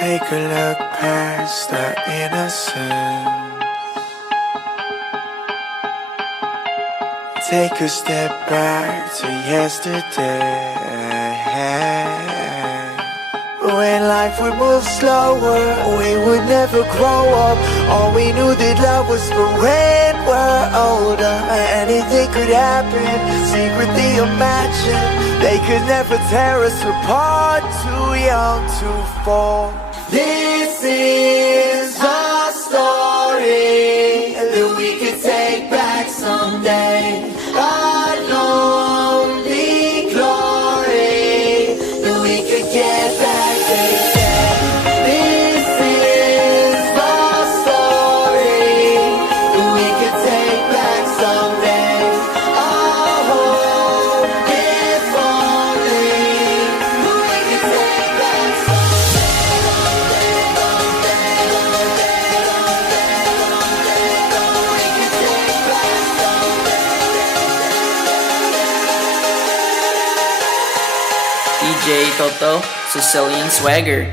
Take a look past our innocence. Take a step back to yesterday. When life would move slower, we would never grow up. All we knew that love was for when we're older. Anything could happen, secretly imagine. They could never tear us apart, too young to fall. This is our story that we could take back someday. Our lonely glory that we could get back, they said. This is our story that we could take back someday. Our hope, if only that we could take back DJ Toto, Sicilian Swagger.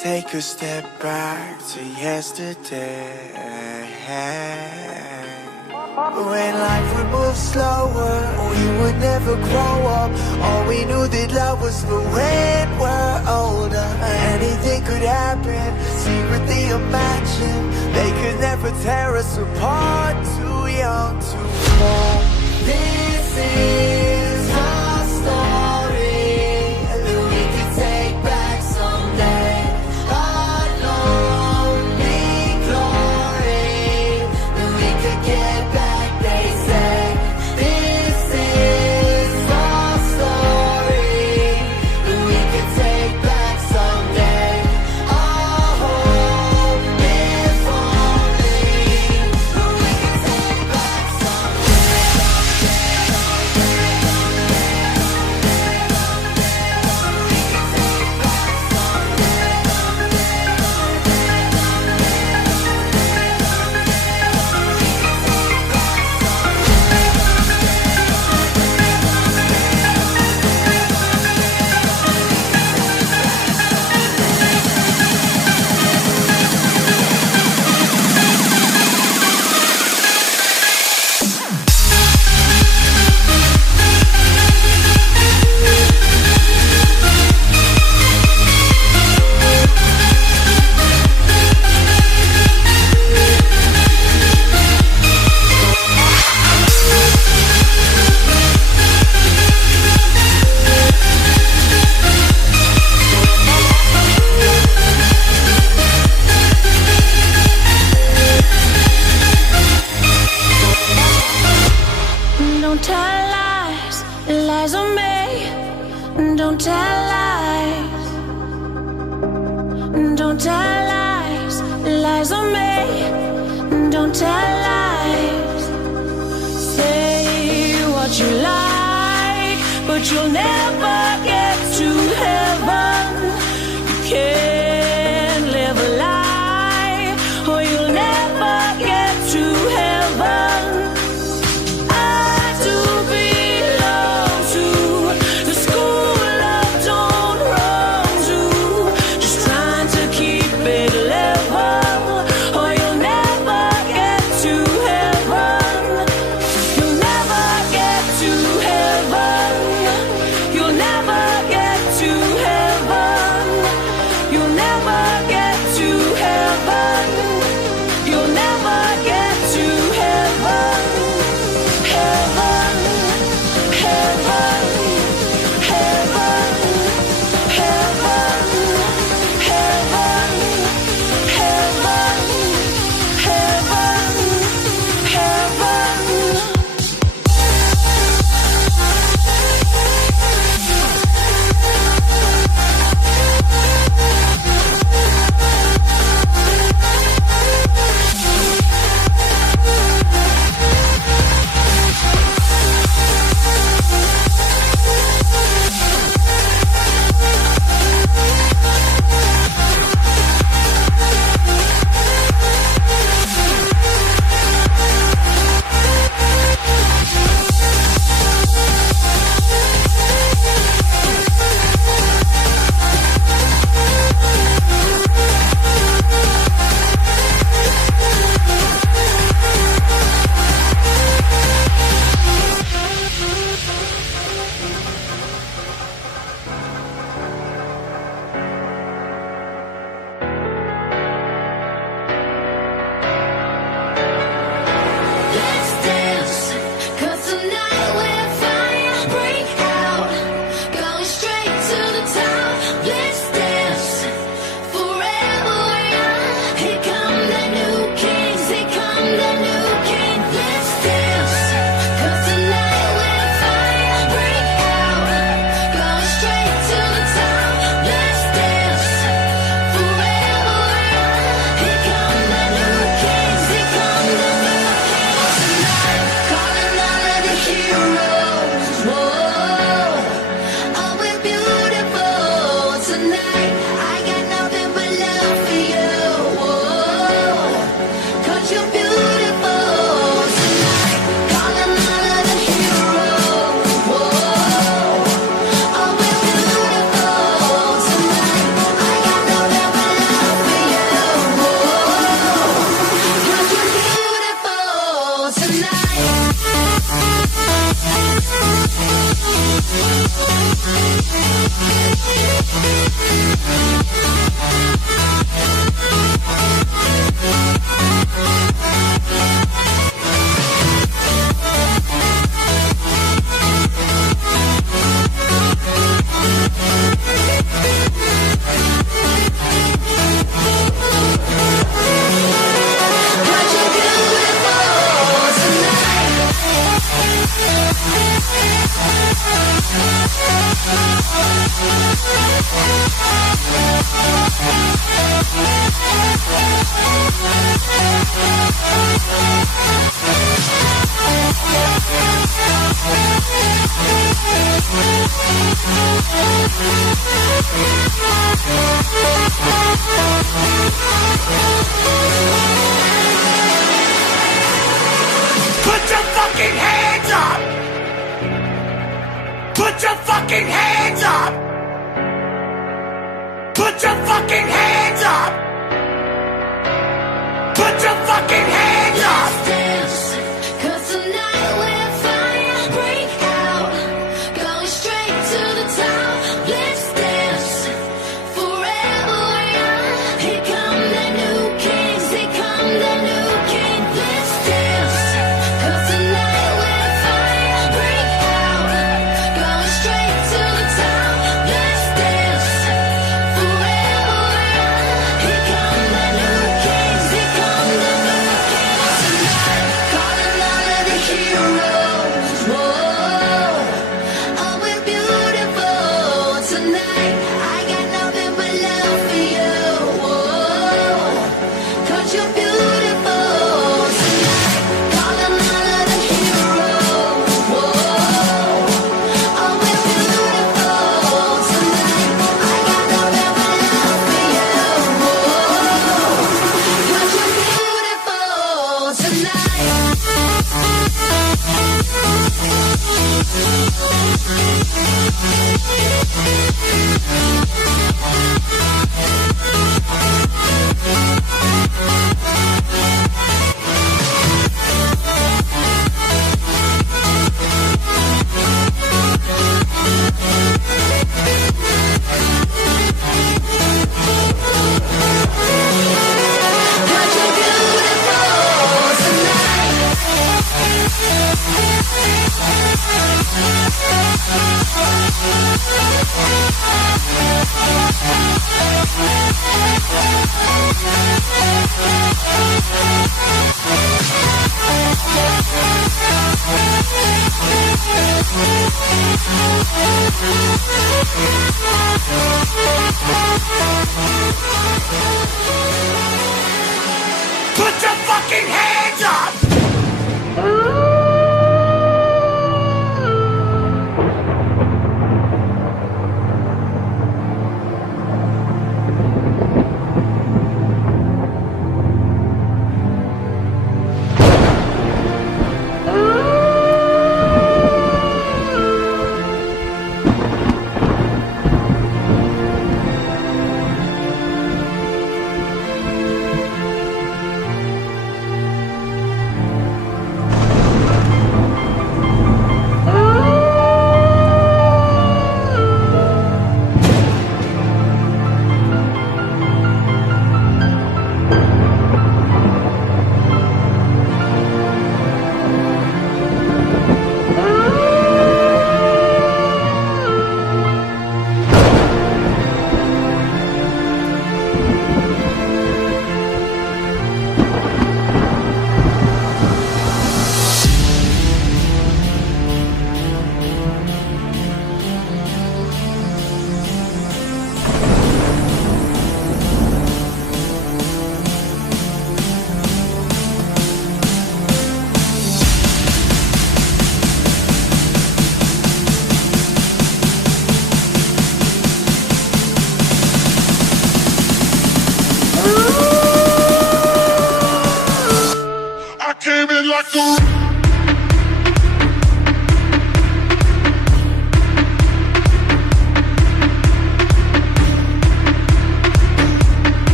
Take a step back to yesterday. When life would move slower, we would never grow up. All we knew that love was for when we're older. Anything could happen, secretly imagine. They could never tear us apart, too young to fall. This is our story that we could take back someday. Our lonely glory that we could get back, they say. This is our story that we could take back someday. Our hope, if only that we could take back Don't tell lies, lies on me. Don't tell lies. Don't tell lies, lies on me. Don't tell lies. Say what you like, but you'll never get to heaven. You can't live a lie, or you'll never get to heaven. Never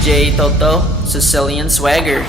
DJ Toto, Sicilian Swagger.